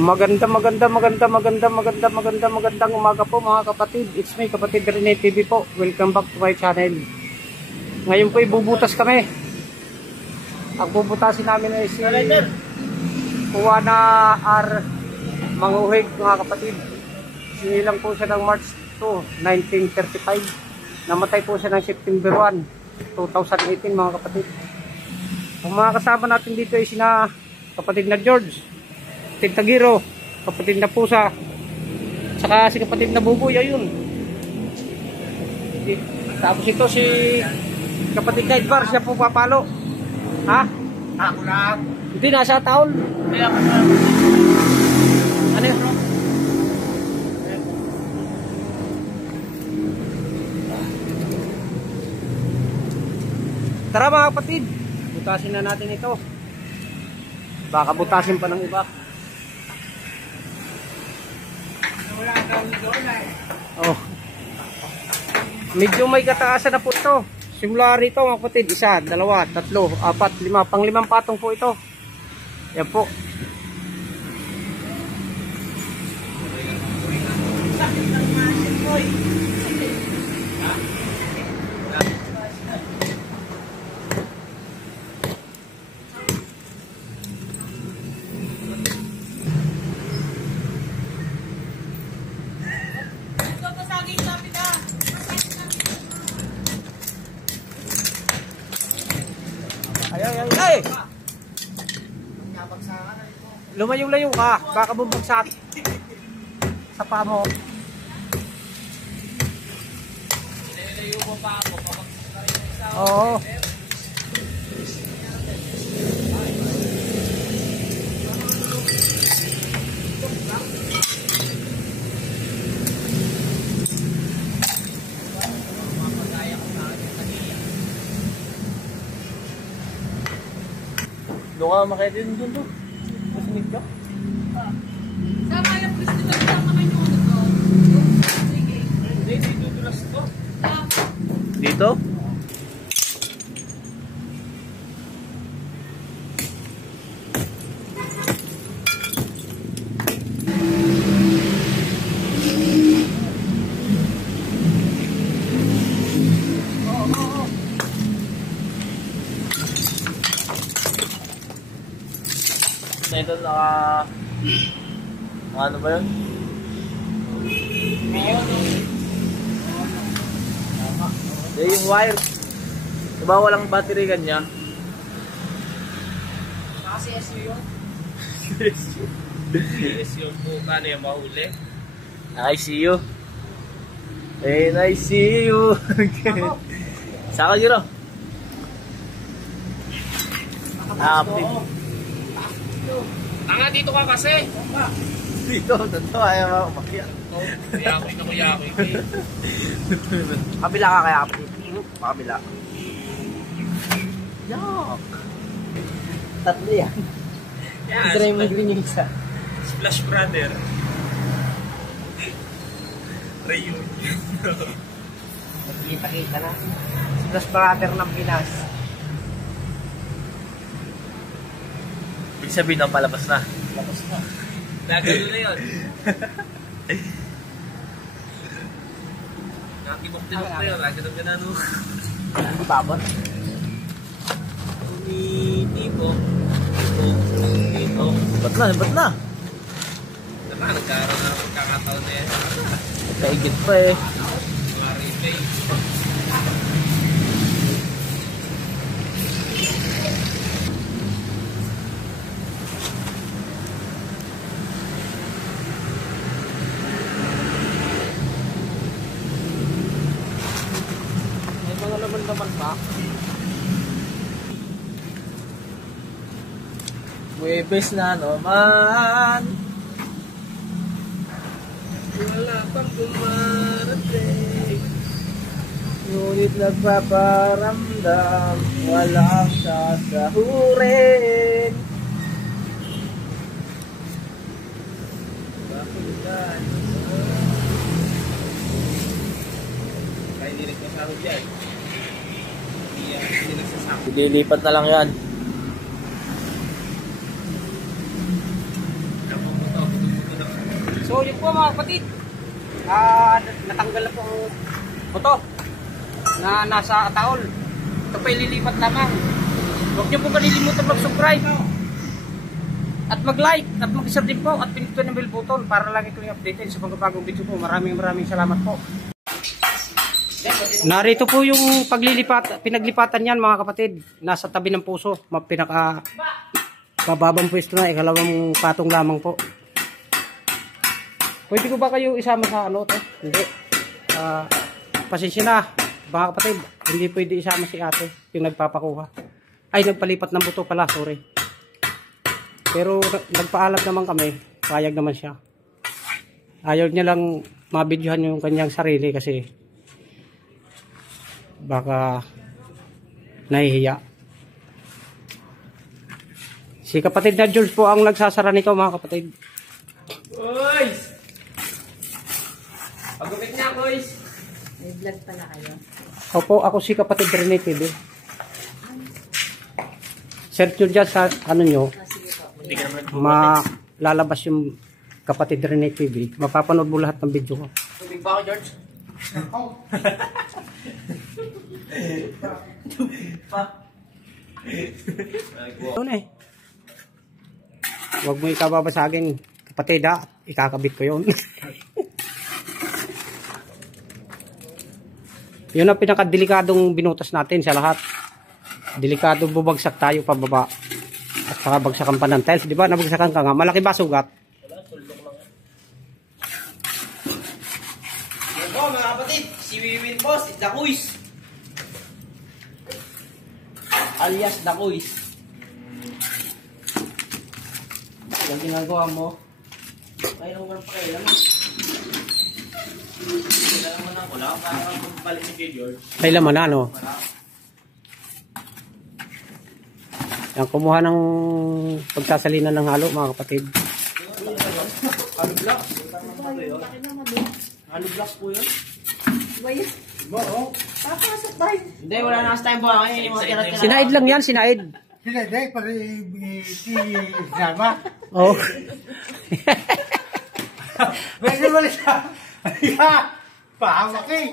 Magandang umaga po mga kapatid. It's me, Kapatid Rene TV po. Welcome back to my channel. Ngayon po ibubutas kami. Ang bubutasin namin ay si Juana R. Manguhig mga kapatid. Sinilang po siya ng March 2, 1935. Namatay po siya ng September 1, 2018 mga kapatid. Ang mga kasama natin dito ay sina kapatid na George, kapatid na Giro, kapatid na Pusa, saka si kapatid na Buboy, ayun. Tapos ito si kapatid na Edvar, siya po papalo. Ha? Ako lang. Hindi, nasa taon. Ano yun? Tara mga kapatid, butasin na natin ito. Baka butasin pa ng iba. Wala kang doon eh. Oh. Medyo may kataasan na po ito. Simula rito mga kapatid, 1, 2, 3, 4, 5, pang-limang patong po ito. Yan po. Ay! Lumayo-layo ka, baka bumagsak sa paa mo. Nilayo mo pa ako, Oo. doon ka makita din doon to. Masinig ka. Sama yung gusto ko lang naman yung ano ko. Sige. Hindi, dito dulas to. Dito? Ito naka... ano ba yun? Hindi, yung wire. Diba walang battery kanya? Kasi SU yun. SU po ka na yung mahuli. I see you. And I see you. Saka Giro. Tanga dito ka kasi. Dito, totoo. Ayaw mo umakyat. Yakoy na ko yakoy. Kabila ka kaya kapatid. Kabila. Yak. Tatlo yan. Try mo green yung isa. Splash Brother. Reunion. Kita-kita na. Splash Brother ng Pinas. Ibig sabihin ng palabas na. Tapos na. Nagano na yun. Nakakibok-tibok na yun. Nagano ka na no. Hindi babot. Tibok. Tibok. Ba't na? Ba't na? Diba? Nagkaroon na magkakataon na yan. Kaigit pa eh. Mga replay. Naman pa. Webes na naman. Wala pang dumarating. Ngunit nagpaparamdam. Walang sasahurin. Bakit tayo? Kaya hindi nagpasahod yan. Hindi nagsasahod. Ililipat na lang yan. So yun po mga kapatid, natanggal na po ang motor na nasa ataol. Ito pa ililipat lamang. Huwag niyo po kalilimutan mag-subscribe at mag-like at mag-share din po at pindutin ang bell button para lagi ko yung updated sa pagkabagong video po. Maraming salamat po. Narito po yung pinaglipatan yan mga kapatid. Nasa tabi ng puso. Pinaka bababang pwesto na, ikalawang patong lamang po. Pwede ko ba kayo isama sa ano to? Hindi. Pasensya na mga kapatid. Hindi pwede isama si ate yung nagpapakuha. Ay, nagpalipat ng buto pala, sorry. Pero nagpaalam naman kami. Payag naman siya. Ayaw niya lang mabidyohan yung kanyang sarili kasi baka nahihiya. Si kapatid na Jules po ang nagsasara nito mga kapatid. Boys! Pagupit na, boys! May vlog pala kayo. Opo, ako si kapatid Rene TV. Search nyo dyan sa ano nyo, lalabas yung kapatid Rene TV. Mapapanood mo lahat ng video ko. Tubig ba ako, George? Ano eh. Huwag mo ikababasagin kapatid ha. Ikakabit ko yun. Yun ang pinakadelikadong binutas natin sa lahat. Delikadong bubagsak tayo pababa. At saka bagsakan pa ng tiles. Di ba? Nabagsakan ka nga. Malaki ba sugat? Yan po mga kapatid, si Wiwin po, si Dakuis. Alias Dakuis. Yan ginagawa mo. Kailan mo pa kailan mo? Kailan mo na ko lang para magbalik si George. Kailan mo na no? Yan, kumuha ng pagsasalina ng halo mga kapatid. Halo blocks. Halo blocks po yun. Ba yun? Papasok ba yun? Hindi, wala na kasi tayong buhangin. Yung mga tira-tira. Sinaid lang yan, sinaid. Hindi, pag si Zama. Oh. Pwede mo na siya. Pahamak eh.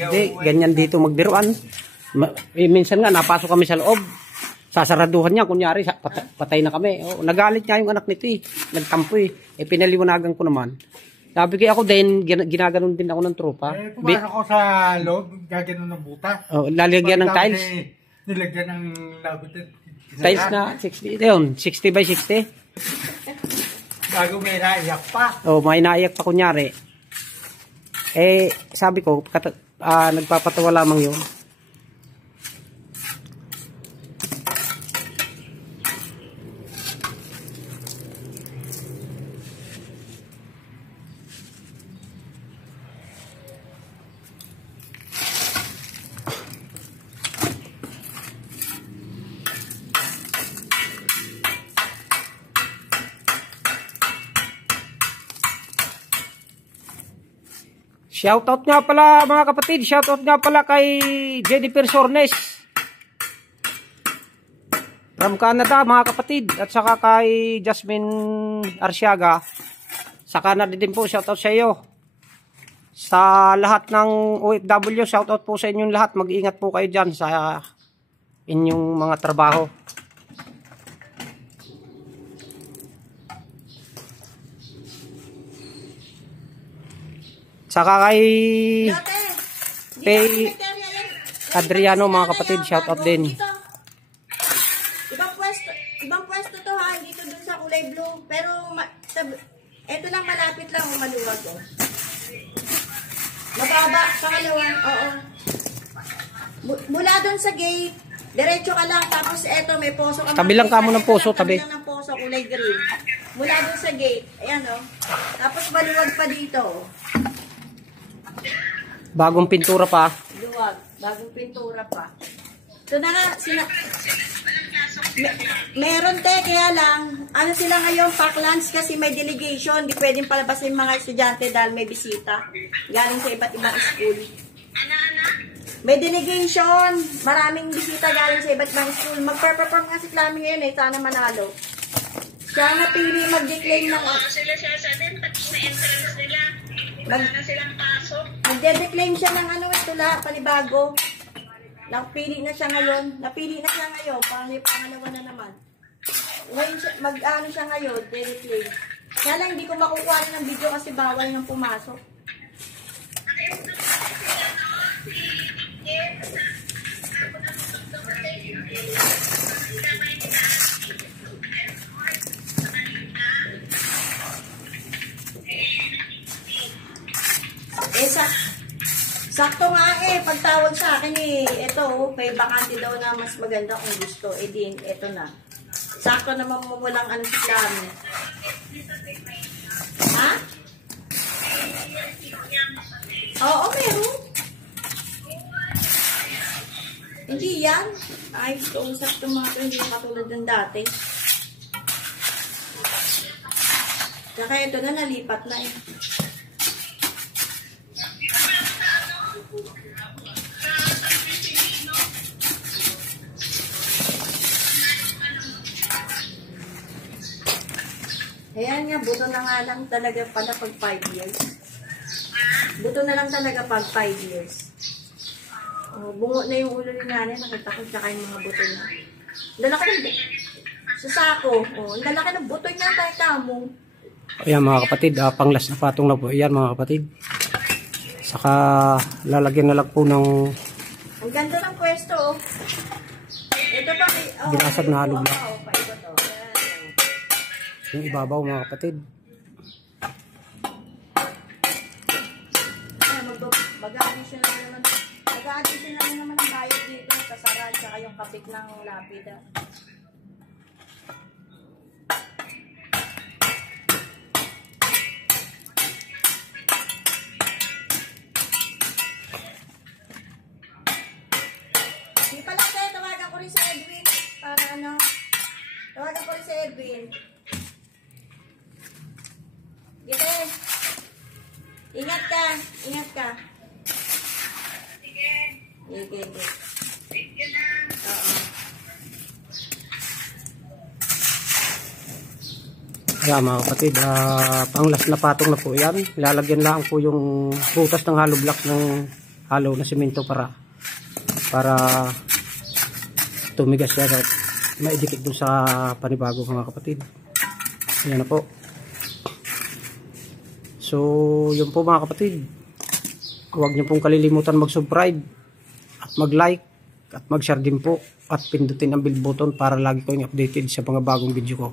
Hindi, ganyan dito magbiruan. Minsan nga, napasok kami sa loob. Sasaraduhan niya, kunyari, patay na kami. Oh, nagalit nga yung anak nito eh. Nagtampo eh. Pinaliwanagan ko naman. Sabi ko ako din, ginaganon din ako ng tropa. Pumasok ko sa loob, gaganon ng buta. Oh, lalagyan ng tiles. Nilagyan ng lagot. Tiles na 60, yun, 60 by 60. Bago may naiyak pa. Oh, may naiyak pa kunyari. Sabi ko, nagpapatawa lamang yun. Shoutout nga pala mga kapatid, shoutout nga pala kay Jennifer Sornes from Canada mga kapatid, at saka kay Jasmine Arsiaga sa Canada din po, shoutout sa iyo. Sa lahat ng OFW, shoutout po sa inyong lahat, mag-ingat po kayo dyan sa inyong mga trabaho. Saka kay Adriano mga kapatid, shoutout din. Ibang pwesto to ha, dito dun sa kulay blue. Pero eto lang malapit lang, maluwag to. Mababa, pangalawa, oo. Mula dun sa gate, diretso ka lang, tapos eto may poso ka. Tabi lang kamo ng poso, tabi. Tabi lang ng poso, kulay green. Mula dun sa gate, ayan o. Tapos maluwag pa dito. Bagong pintura pa. Luwag. Bagong pintura pa. So na nga, meron kaya lang, ano sila ngayon, pack lunch kasi may delegation, di pwedeng palabasin mga estudyante dahil may bisita. Galing sa iba't ibang school. May delegation. Maraming bisita galing sa iba't ibang school. Mag-perform nga si Clammy ngayon eh. Sana manalo. Siya nga pili mag-declaim ng... Sila sasabihin, pati na entrance nila. Wala na silang pasok. Magde-declaim siya ng ano ito la, panibago. Napili na siya ngayon. Pangalawa na naman. Ngayon siya, mag-ano siya ngayon, de-declaim. Kaya lang hindi ko makukuha ng video kasi bawal nang pumasok. Sakto nga pagtawag sa akin ito, may bakante daw na mas maganda kung gusto. Din, ito na. Sakto naman mo walang ano si Clammy. Ha? Oo, meron. Hindi yan. Ay, usap itong mga ito, hindi matulad ng dati. Saka ito na, nalipat na eh. Ayan nga, buto na nga lang talaga pala pag 5 years. Buto na lang talaga pag 5 years. Oh, bungo na yung ulo ni nanay. Nakita ko tsaka yung mga buto niya. Lalaki ng sa sako. Oh, lalaki ng buto niya tayo kamo. Ayan mga kapatid, panglas na patong na po. Ayan mga kapatid. Saka lalagyan na lang po ng... Ang ganda ng pwesto. Oh. Ito pa. Binasag na halong na. Ito to. Yung ibabaw mga kapatid. Mag-a-additional naman ang bayad dito sa saran tsaka yung kapit ng lapida. Di pala tayo, tawagan ko rin si Edwin para ano, tawagan ko rin si Edwin. Gite, ingat ka, ingat ka. Sige. Oo. Ayan mga kapatid, panglas na patong na po yan. Lalagyan lang po yung butas ng hollow block ng hollow na simento para tumigas siya at maidikit dun sa panibago mga kapatid. Ayan na po. So yun po mga kapatid, huwag niyo pong kalilimutan mag-subscribe at mag-like at mag-share din po at pindutin ang bell button para lagi kayong updated sa mga bagong video ko.